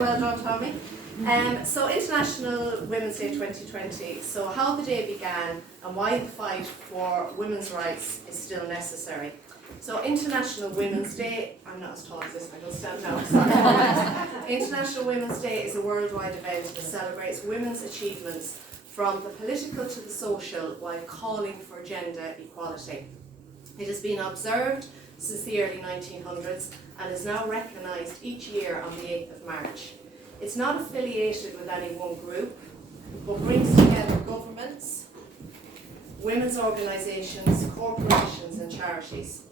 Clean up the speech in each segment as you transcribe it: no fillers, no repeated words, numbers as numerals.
Well done, Tommy. So International Women's Day 2020. So how the day began and why the fight for women's rights is still necessary. So International Women's Day, I'm not as tall as this, I don't stand now, sorry. International Women's Day is a worldwide event that celebrates women's achievements from the political to the social while calling for gender equality. It has been observed since the early 1900s and is now recognised each year on the 8th of March. It's not affiliated with any one group, but brings together governments, women's organisations, corporations and charities.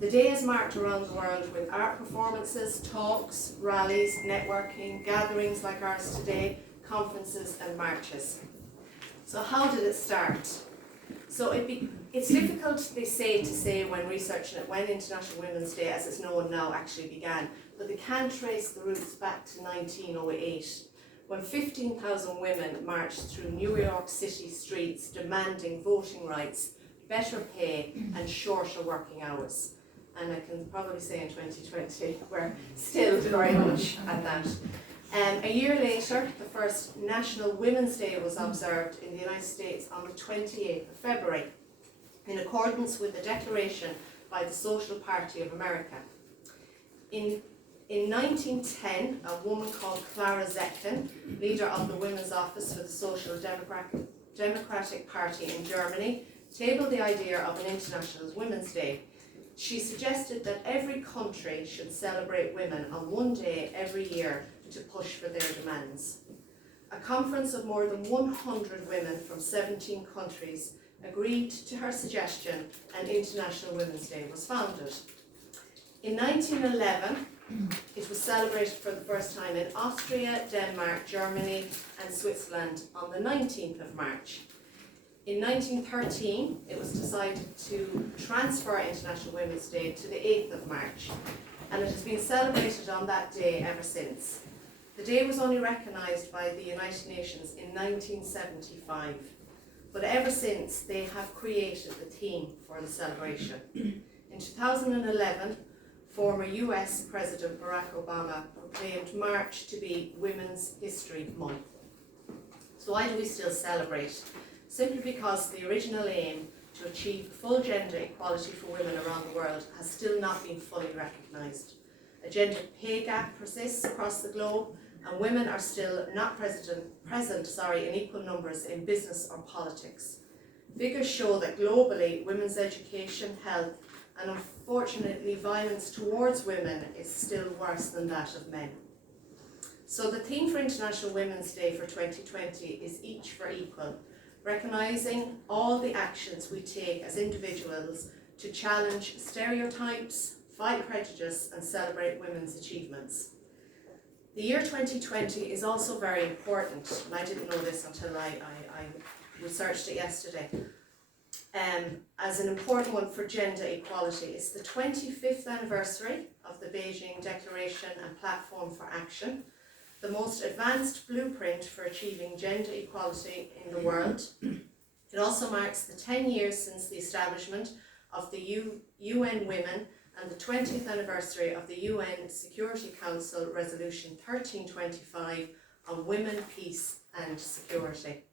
The day is marked around the world with art performances, talks, rallies, networking, gatherings like ours today, conferences and marches. So how did it start? So it's difficult, they say, to say when researching it when International Women's Day, as it's known now, actually began, but they can trace the roots back to 1908, when 15,000 women marched through New York City streets demanding voting rights, better pay and shorter working hours. And I can probably say in 2020 we're still very much at that. A year later, the first National Women's Day was observed in the United States on the 28th of February, in accordance with the declaration by the Social Party of America. In 1910, a woman called Clarke, leader of the Women's Office for the Social Democratic Party in Germany, tabled the idea of an International Women's Day. She suggested that every country should celebrate women on one day every year to push for their demands. A conference of more than 100 women from 17 countries agreed to her suggestion and International Women's Day was founded. In 1911, it was celebrated for the first time in Austria, Denmark, Germany and Switzerland on the 19th of March. In 1913, it was decided to transfer International Women's Day to the 8th of March, and it has been celebrated on that day ever since. The day was only recognised by the United Nations in 1975, but ever since they have created the theme for the celebration. In 2011, former US President Barack Obama proclaimed March to be Women's History Month. So why do we still celebrate? Simply because the original aim to achieve full gender equality for women around the world has still not been fully recognised. A gender pay gap persists across the globe, and women are still not present in equal numbers in business or politics. Figures show that globally, women's education, health, and unfortunately violence towards women is still worse than that of men. So the theme for International Women's Day for 2020 is Each for Equal, recognising all the actions we take as individuals to challenge stereotypes, fight prejudice and celebrate women's achievements. The year 2020 is also very important, and I didn't know this until I researched it yesterday, as an important one for gender equality. It's the 25th anniversary of the Beijing Declaration and Platform for Action, the most advanced blueprint for achieving gender equality in the world. It also marks the 10 years since the establishment of the UN Women and the 20th anniversary of the UN Security Council Resolution 1325 on Women, Peace and Security.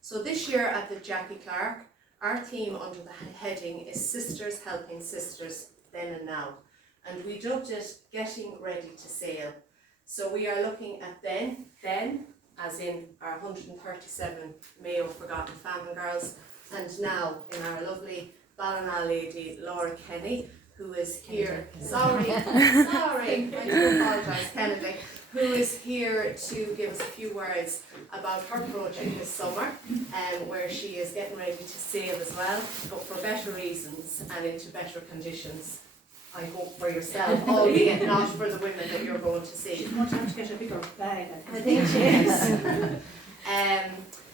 So this year at the Jackie Clarke, our theme under the heading is Sisters Helping Sisters Then and Now, and we dubbed it Getting Ready to Sail. So we are looking at then, as in our 137 Mayo Forgotten Famine Girls, and now in our lovely Ballina lady, Laura Kenny, who is here, sorry, I do apologise, Kennedy, who is here to give us a few words about her project this summer, where she is getting ready to sail as well, but for better reasons and into better conditions. I hope for yourself, albeit not for the women that you're going to see. She's going to have to get a bigger bag, I think she is.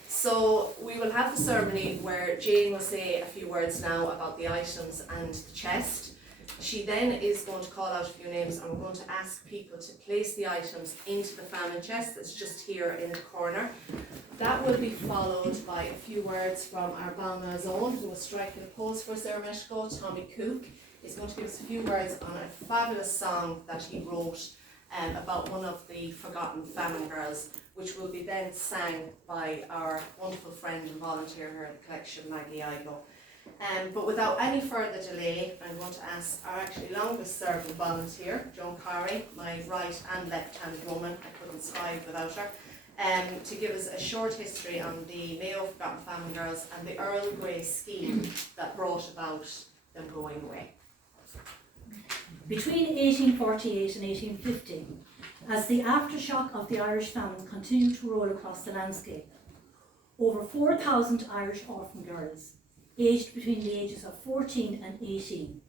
So we will have the ceremony where Jane will say a few words now about the items and the chest. She then is going to call out a few names, and we're going to ask people to place the items into the famine chest that's just here in the corner. That will be followed by a few words from our Balna's own, who was striking a pose for us there a minute ago, Tommy Cook. He's going to give us a few words on a fabulous song that he wrote about one of the forgotten famine girls, which will be then sang by our wonderful friend and volunteer here at the collection, Maggie Igo. But without any further delay, I'm going to ask our actually longest serving volunteer, Joan Corrie, my right and left hand woman, I couldn't strive without her, to give us a short history on the Mayo Forgotten Famine Girls and the Earl Grey scheme that brought about them going away. Between 1848 and 1850, as the aftershock of the Irish famine continued to roll across the landscape, over 4,000 Irish orphan girls, aged between the ages of 14 and 18,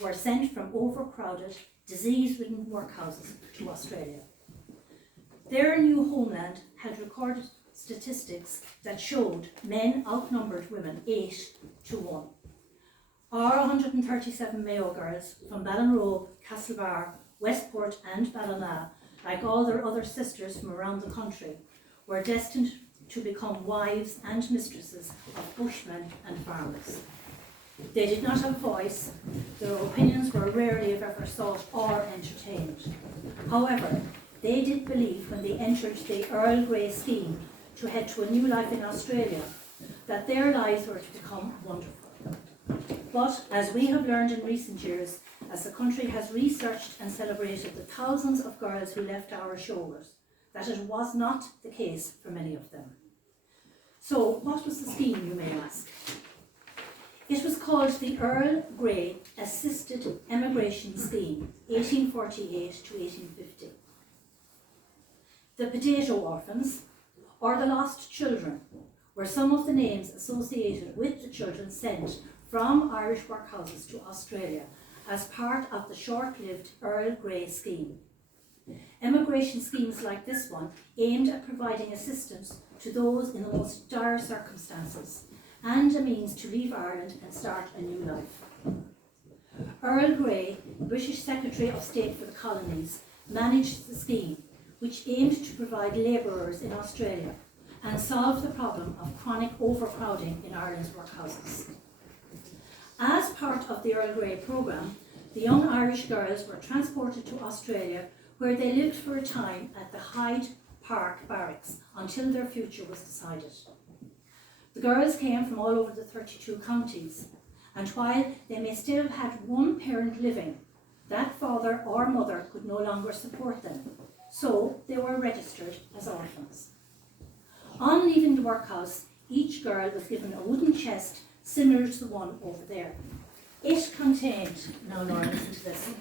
were sent from overcrowded, disease-ridden workhouses to Australia. Their new homeland had recorded statistics that showed men outnumbered women 8 to 1. Our 137 Mayo girls from Ballinrobe, Castlebar, Westport and Ballina, like all their other sisters from around the country, were destined to become wives and mistresses of bushmen and farmers. They did not have voice, their opinions were rarely if ever sought or entertained. However, they did believe when they entered the Earl Grey scheme to head to a new life in Australia, that their lives were to become wonderful. But as we have learned in recent years, as the country has researched and celebrated the thousands of girls who left our shores, that it was not the case for many of them. So what was the scheme, you may ask? It was called the Earl Grey Assisted Emigration Scheme, 1848 to 1850. The Potato Orphans, or the Lost Children, were some of the names associated with the children sent from Irish workhouses to Australia as part of the short-lived Earl Grey scheme. Emigration schemes like this one aimed at providing assistance to those in the most dire circumstances and a means to leave Ireland and start a new life. Earl Grey, British Secretary of State for the Colonies, managed the scheme, which aimed to provide labourers in Australia and solve the problem of chronic overcrowding in Ireland's workhouses. As part of the Earl Grey programme, the young Irish girls were transported to Australia, where they lived for a time at the Hyde Park Barracks until their future was decided. The girls came from all over the 32 counties, and while they may still have had one parent living, that father or mother could no longer support them, so they were registered as orphans. On leaving the workhouse, each girl was given a wooden chest similar to the one over there. It contained, now Laura, listen to this,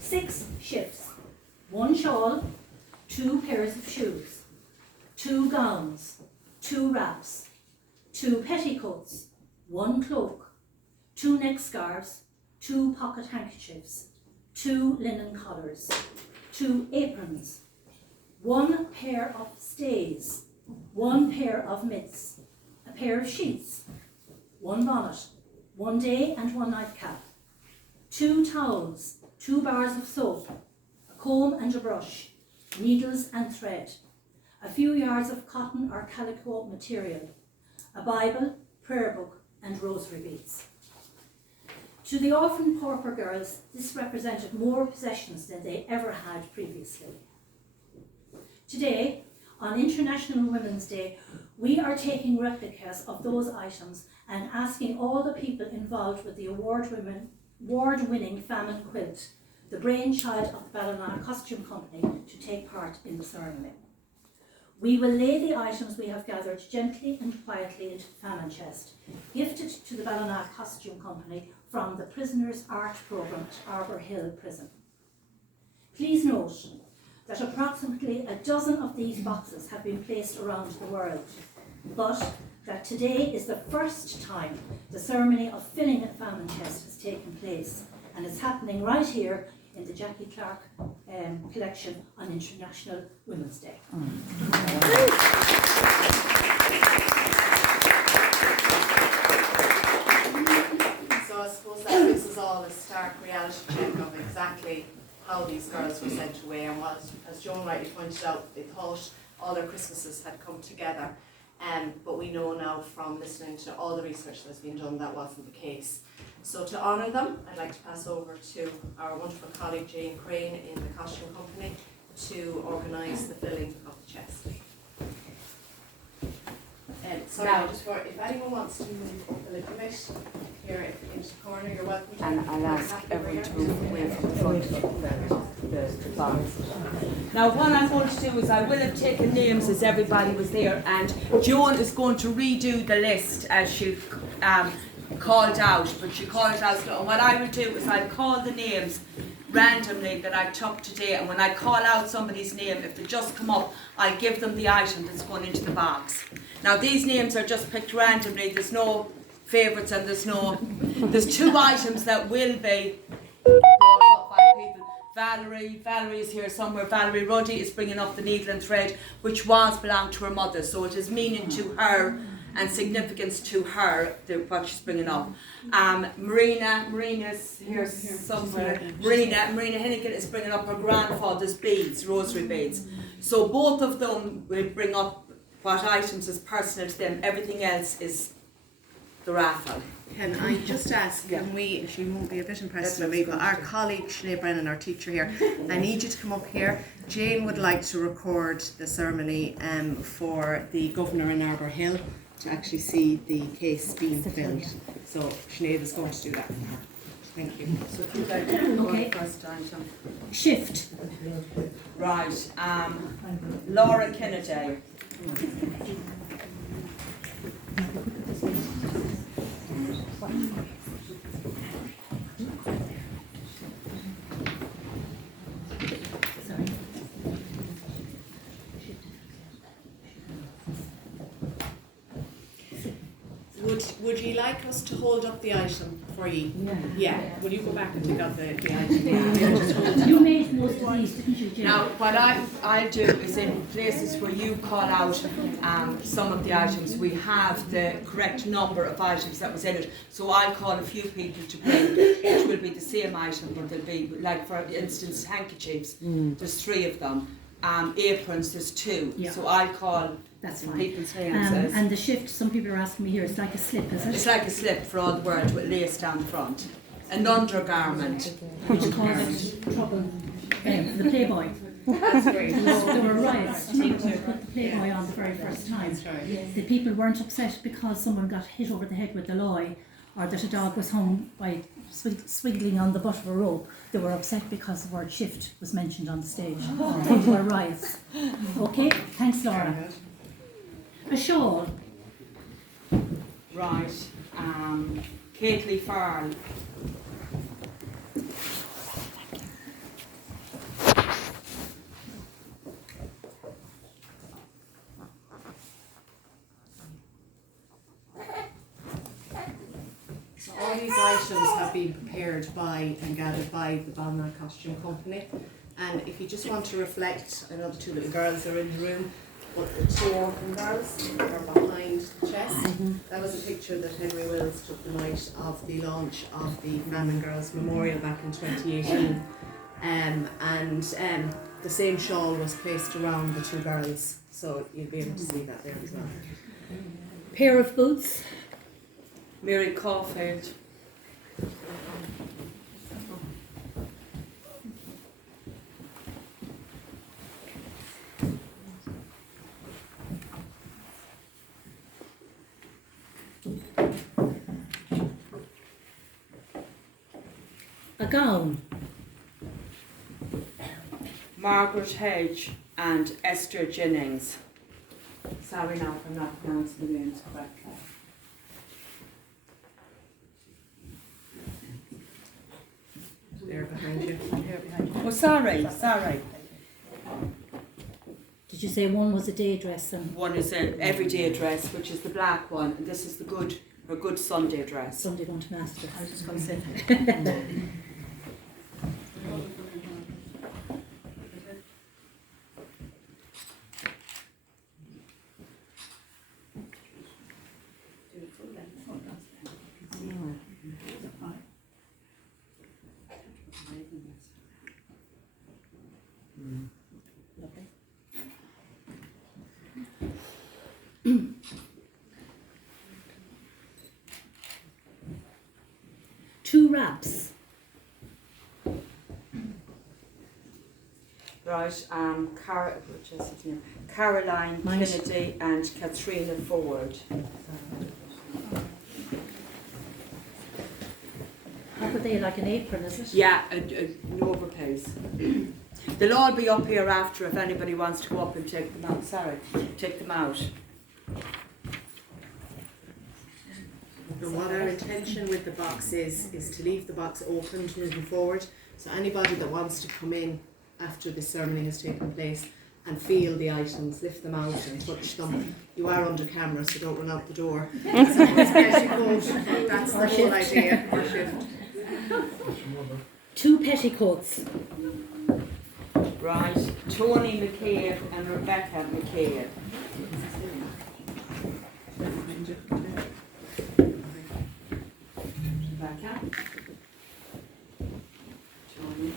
6 shifts, 1 shawl, 2 pairs of shoes, 2 gowns, 2 wraps, 2 petticoats, 1 cloak, 2 neck scarves, 2 pocket handkerchiefs, 2 linen collars, 2 aprons, 1 pair of stays, 1 pair of mitts, a pair of sheets, 1 bonnet, 1 day and 1 nightcap, 2 towels, 2 bars of soap, a comb and a brush, needles and thread, a few yards of cotton or calico material, a Bible, prayer book and rosary beads. To the orphan pauper girls, this represented more possessions than they ever had previously. Today, on International Women's Day, we are taking replicas of those items and asking all the people involved with the award-winning famine quilt, the brainchild of the Ballina Costume Company, to take part in the ceremony. We will lay the items we have gathered gently and quietly into the famine chest, gifted to the Ballina Costume Company from the Prisoners' Art Programme at Arbour Hill Prison. Please note that approximately a dozen of these boxes have been placed around the world, but that today is the first time the ceremony of filling a famine chest has taken place, and it's happening right here in the Jackie Clarke collection on International Women's Day. So I suppose that this is all a stark reality check of exactly how these girls were sent away, and what, as Joan rightly pointed out, they thought all their Christmases had come together. But we know now from listening to all the research that's been done that wasn't the case. So to honour them, I'd like to pass over to our wonderful colleague Jane Crane in the costume company to organise the filling of the chest. Sorry, if anyone wants to move up a little bit here into the corner, you're welcome to. And I'll ask everyone to move away from the front of the box. Now what I'm going to do is I will have taken names as everybody was there, and Joan is going to redo the list as she called out, but she called it out. And what I will do is I'll call the names randomly that I took today, and when I call out somebody's name, if they just come up, I'll give them the item that's going into the box. Now these names are just picked randomly, there's no favourites and there's 2 items that will be brought up by people. Valerie is here somewhere. Valerie Ruddy is bringing up the needle and thread, which belonged to her mother, so it is meaning to her and significance to her, what she's bringing up. Marina's here somewhere. Marina Hennigan is bringing up her grandfather's beads, rosary beads. So both of them will bring up what items is personal to them. Everything else is the raffle. Can I just ask, she won't be a bit impressed with me, but our colleague Sinead Brennan, our teacher here, I need you to come up here. Jane would like to record the ceremony for the Governor in Arbour Hill to actually see the case being filled. So Sinead is going to do that for her. Thank you. So if you'd like to go on first item. Shift. Right. Laura Kennedy. Would you like us to hold up the item for you? Yeah. Will you go back and pick up the item? You made most of these, didn't you, Jim? Now, what I'll do is in places where you call out some of the items, we have the correct number of items that was in it. So I'll call a few people to bring, which will be the same item, but there'll be, like for instance, handkerchiefs. There's 3 of them. Aprons, there's 2. Yeah. So I'll call people's names. And the shift, some people are asking me here, it's like a slip, is it? It's like a slip for all the world with lace down the front. An undergarment. Which caused trouble for the Playboy. That's great. There were riots to put the Playboy on the very first time. The people weren't upset because someone got hit over the head with the lorry, or that a dog was hung by swiggling on the butt of a rope. They were upset because the word shift was mentioned on the stage. Those were riots. Okay, thanks Laura. A shawl. Right. Kate-Leigh Farrell. So all these items have been prepared by and gathered by the Balmain Costume Company. And if you just want to reflect, I know the 2 little girls are in the room, but the 2 orphan girls are behind the chest. That was a picture that Henry Wills took the night of the launch of the Famine Girls Memorial back in 2018. The same shawl was placed around the 2 girls, so you'll be able to see that there as well. Pair of boots. Mary Caulfield. A gown. Margaret Hedge and Esther Jennings. Sorry now if I'm not pronouncing the names correctly. There behind you. Oh, sorry. Did you say one was a day dress and One is an everyday dress, which is the black one, and this is her good Sunday dress. Sunday going to mass dress? I was just going to say. right, Caroline Kennedy and Katrina Ford. How are they, like an apron, is it? Yeah, an overpace. They'll all be up here after if anybody wants to go up and take them out. Take them out. And what our intention with the box is to leave the box open moving forward. So anybody that wants to come in after the ceremony has taken place and feel the items, lift them out and touch them. You are under camera, so don't run out the door. That's the whole idea. Or shift. 2 petticoats. Right, Tony McCabe and Rebecca McCabe. Rebecca. Tony.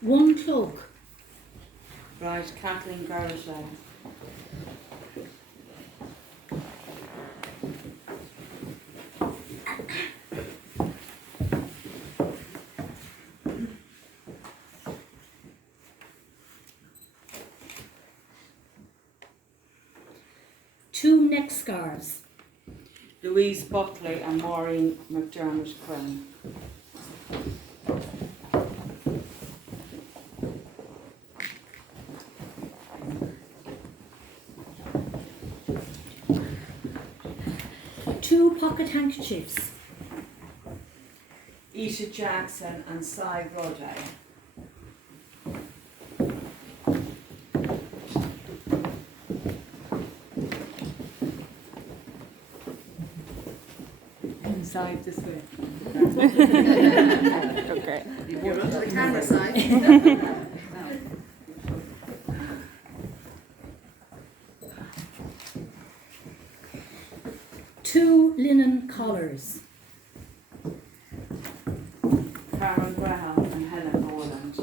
One cloak. Right, Kathleen Gershon. Two neck scarves. Louise Buckley and Maureen McDermott Quinn. Two pocket handkerchiefs. Isha Jackson and Cy Rodday. Inside this way. Okay. You're under the camera side. Two linen collars. Karen Graham and Helen Holland.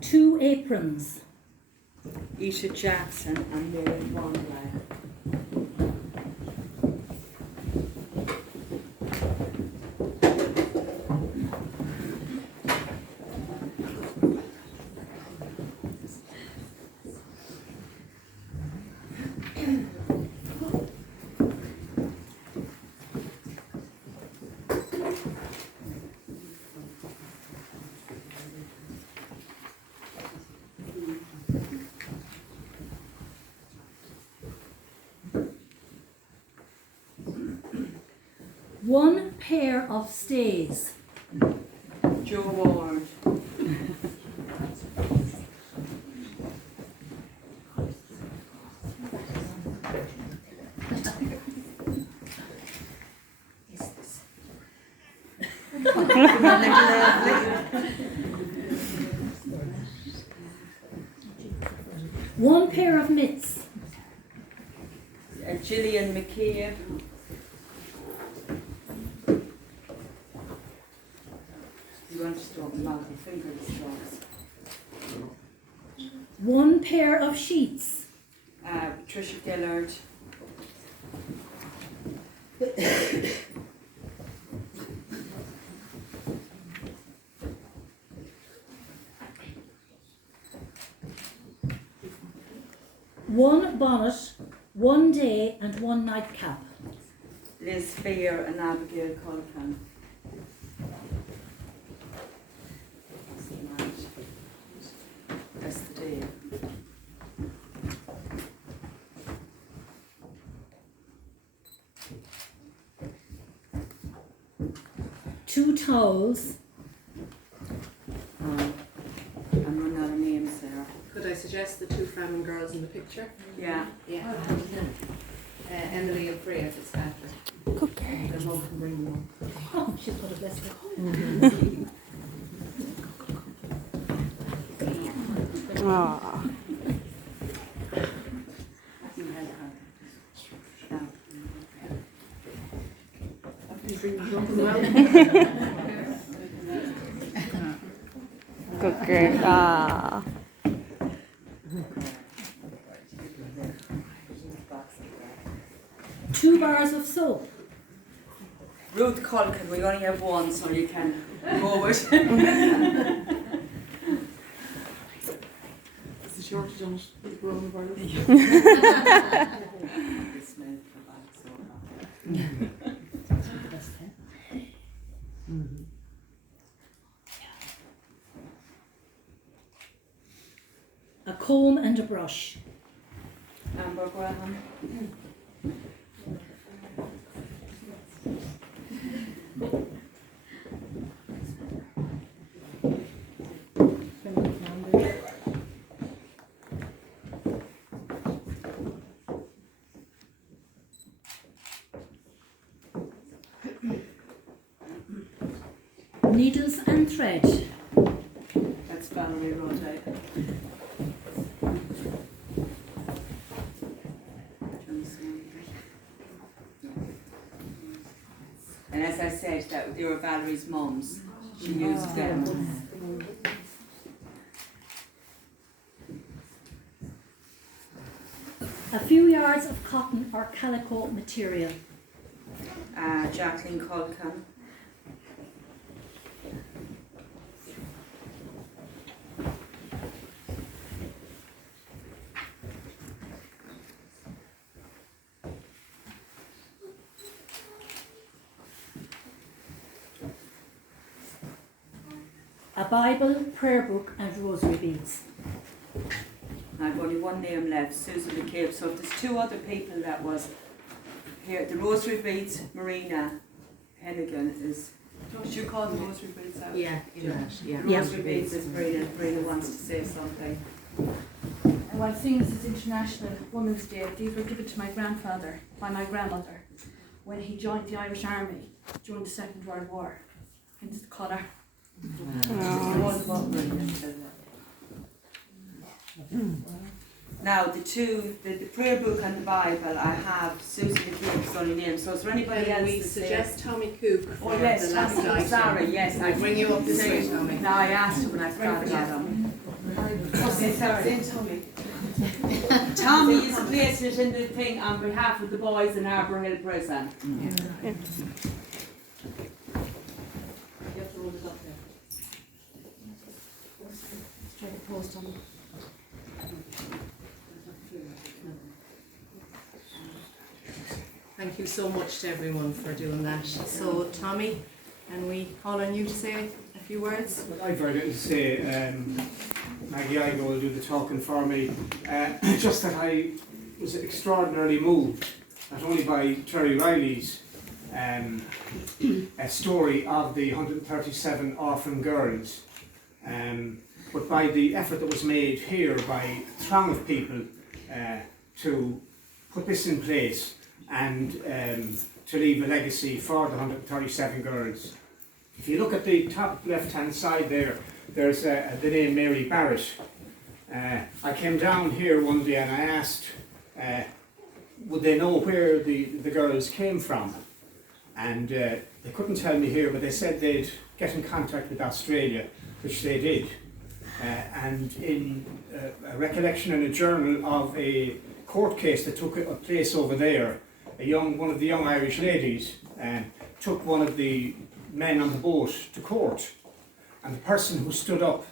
Two aprons. Isha Jackson and Mary Wandley. One pair of stays. Joe Ward. One pair of mitts. Gillian McCabe. You want to stop mouth and finger strokes. One pair of sheets. Patricia Gillard. One bonnet, one day and one nightcap. Liz Fair and Abigail Culkin. That's the day. Two towels. I'm running out of names there. Could I suggest the two Framin girls in the picture? Yeah. Yeah. Emily and Freya Fitzpatrick. Okay. Their mum can bring them up. Oh, she's got a blessed her. Ah. Good girl. Ah. 2 bars of soap. Ruth Clarke, we only have one, so you can go with. Is the shortage on coronavirus? A comb and a brush. Amber Graham. Needles and thread. That's Valerie Rodley. And as I said, that they were Valerie's mums. She used them. A few yards of cotton or calico material. Jacqueline Colcan. A Bible, prayer book and rosary beads. I've only one name left, Susan McCabe. So if there's 2 other people that was here, the rosary beads, Marina Hennigan is. Did you call the rosary beads out? Yeah. The rosary beads is Marina. Marina wants to say something. And while seeing this is International Women's Day, these were given to my grandfather by my grandmother when he joined the Irish Army during the Second World War. Hence the colour. Now the prayer book and the Bible, I have Susan McCabe's only name. So is there anybody else? We suggest Tommy Cook for yes, the last item. Sorry, yes, I bring you up this way, Tommy. Now I asked him and I forgot about him. Tommy is placing it in the thing on behalf of the boys in Arbor Hill Prison. Yeah. Try to post on. Thank you so much to everyone for doing that. So, Tommy, can we call on you to say a few words? Well, I've very little to say. Maggie Igo will do the talking for me. Just that I was extraordinarily moved, not only by Terry Riley's a story of the 137 orphan girls, but by the effort that was made here by a throng of people to put this in place and to leave a legacy for the 137 girls. If you look at the top left-hand side there, there's the name Mary Barrett. I came down here one day and I asked, would they know where the girls came from? And they couldn't tell me here, but they said they'd get in contact with Australia, which they did. And in a recollection in a journal of a court case that took place over there, one of the young Irish ladies took one of the men on the boat to court, and the person who stood up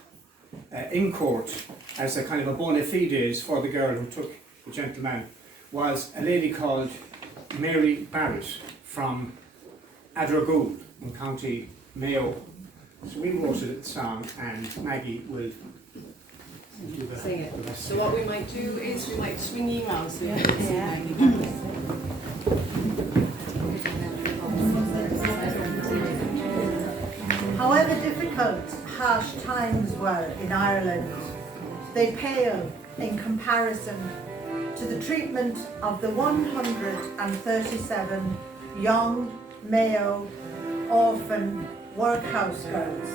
in court as a kind of a bona fides for the girl who took the gentleman was a lady called Mary Barrett from Adragool in County Mayo. So we wrote it song and Maggie will do the Sing it. the rest. So what we might do is we might swing emails so you can see Maggie. However difficult harsh times were in Ireland, they pale in comparison to the treatment of the 137 young Mayo orphan workhouse girls,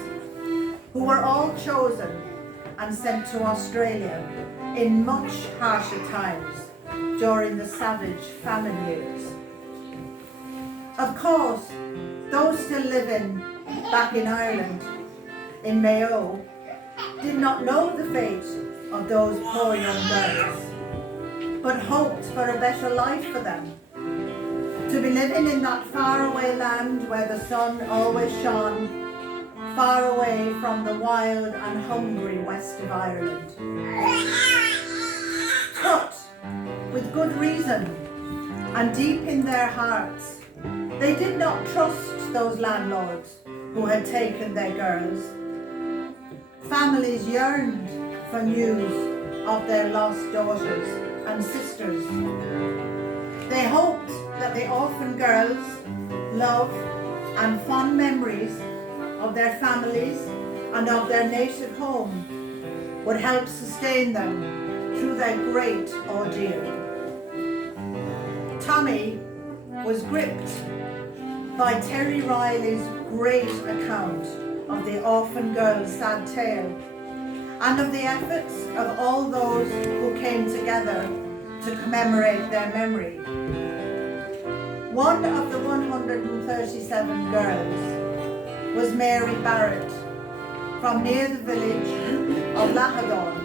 who were all chosen and sent to Australia in much harsher times during the savage famine years. Of course, those still living back in Ireland, in Mayo, did not know the fate of those poor young girls, but hoped for a better life for them. To be living in that faraway land where the sun always shone, far away from the wild and hungry west of Ireland. But, with good reason, and deep in their hearts, they did not trust those landlords who had taken their girls. Families yearned for news of their lost daughters and sisters. They hoped that the orphan girls' love and fond memories of their families and of their native home would help sustain them through their great ordeal. Tommy was gripped by Terry Riley's great account of the orphan girl's sad tale and of the efforts of all those who came together to commemorate their memory. One of the 137 girls was Mary Barrett from near the village of Lahadon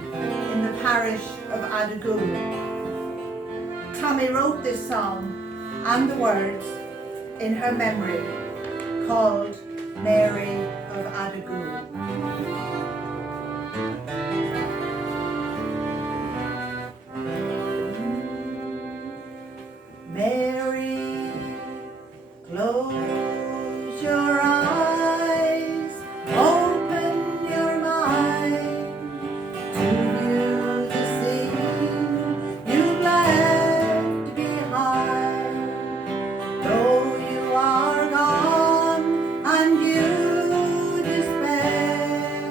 in the parish of Adagoon. Tommy wrote this song and the words in her memory called Mary of Adagoon. Mary, close your eyes, open your mind to view the scene you've left behind. Though you are gone and you despair,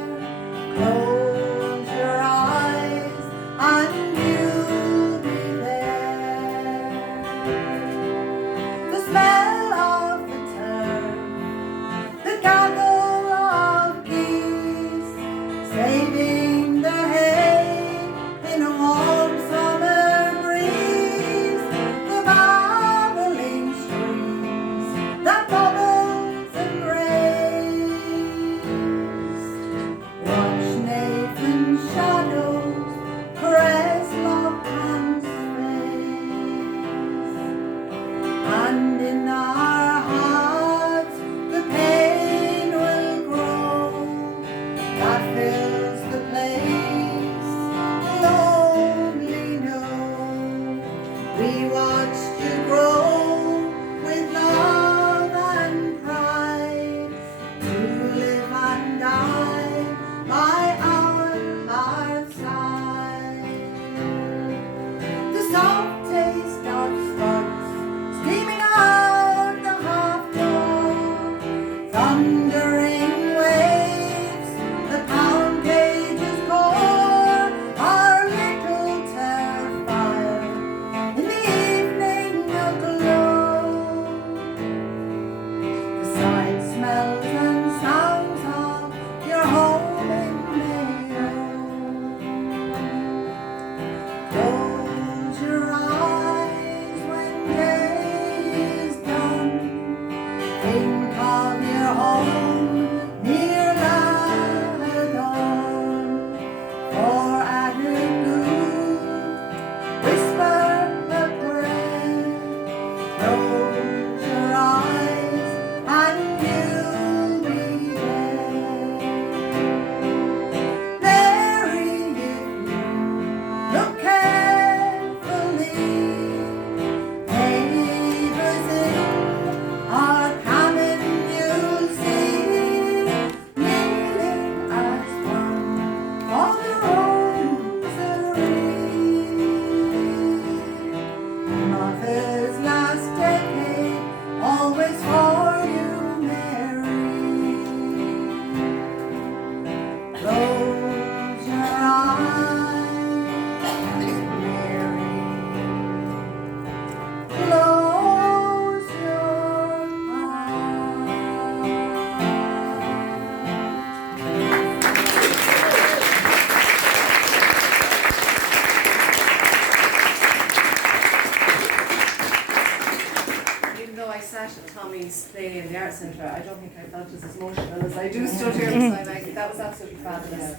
Tommy's play in the Arts Centre, I don't think I felt as emotional as I do stood here beside Maggie. That was absolutely fabulous.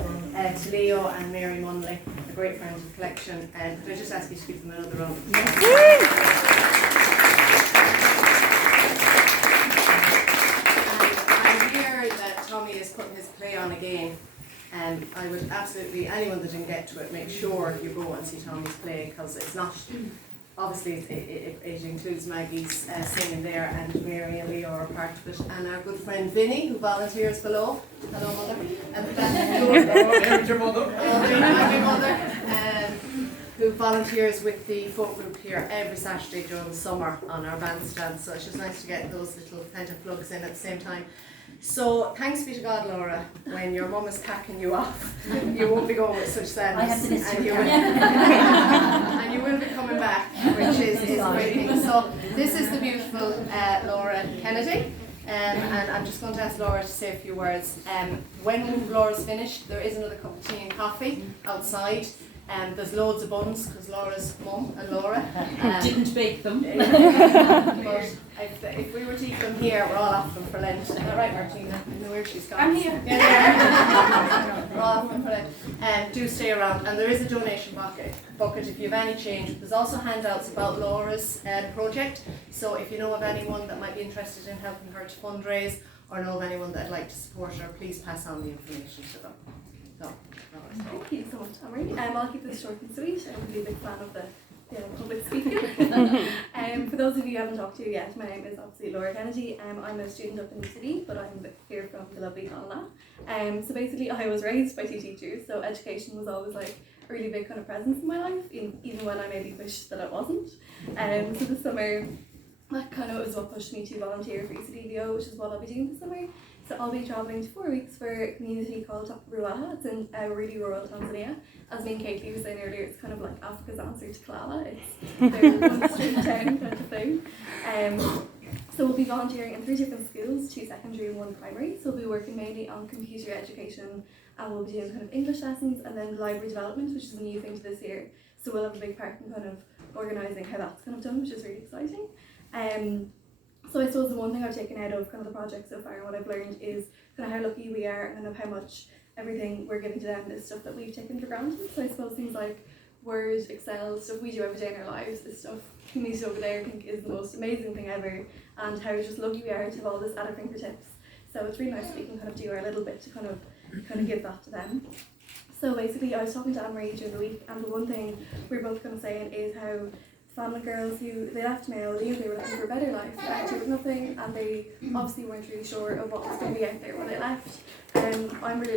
To Leo and Mary Munley, a great friend of the collection, and could I just ask you to give them another round? I'm here that Tommy is putting his play on again. I would absolutely, anyone that didn't get to it, make sure you go and see Tommy's play, because it's not, obviously it includes Maggie's singing there, and Mary and Leo are part of it, and our good friend Vinny, who volunteers below. Hello, mother. And your mother. I'm your mother. Who volunteers with the folk group here every Saturday during the summer on our bandstand, so it's just nice to get those little kind of plugs in at the same time. So thanks be to God, Laura, when your mum is packing you off, you won't be going with such sadness. I have the list and you here. will, and you will be coming back, which is a great thing. So this is the beautiful Laura Kennedy. And I'm just going to ask Laura to say a few words. When Laura's finished, there is another cup of tea and coffee outside. There's loads of buns, because Laura's mum and Laura Didn't bake them. but if we were to eat them here, we're all off them for Lent. Is that right, Martina? I know where she's gone. I'm here. Yeah. We're all off them for Lent. Do stay around. And there is a donation bucket if you have any change. There's also handouts about Laura's project. So if you know of anyone that might be interested in helping her to fundraise, or know of anyone that'd like to support her, please pass on the information to them. So, Laura. Thank you so much, Amory. I'll keep this short and sweet. I'm really a big fan of the public speaking. For those of you who haven't talked to yet, my name is obviously Laura Kennedy. I'm a student up in the city, but I'm here from the lovely Kate-Leigh. So basically, I was raised by two teachers, so education was always like a really big kind of presence in my life, even when I maybe wished that it wasn't. So this summer, that kind of was what pushed me to volunteer for ECDVO, which is what I'll be doing this summer. So I'll be travelling to 4 weeks for a community called Ruaha. It's in really rural Tanzania. As me and Kate-Leigh were saying earlier, it's kind of like Africa's answer to Kalala. It's their one street town kind of thing. So we'll be volunteering in 3 different schools, 2 secondary and 1 primary. So we'll be working mainly on computer education, and we'll be doing kind of English lessons and then library development, which is a new thing to this year. So we'll have a big part in kind of organising how that's kind of done, which is really exciting. So I suppose the one thing I've taken out of kind of the project so far and what I've learned is kind of how lucky we are and kind of how much everything we're giving to them is stuff that we've taken for granted. So I suppose things like Word, Excel, stuff we do every day in our lives, this stuff community over there I think is the most amazing thing ever, and how just lucky we are to have all this at our fingertips. So it's really nice that we can kind of do our little bit to kind of give that to them. So basically I was talking to Anne-Marie during the week, and the one thing we were both kind of saying is how family girls who they left Mayo, they were looking for a better life, they actually with nothing, and they obviously weren't really sure of what was going to be out there when they left. I'm really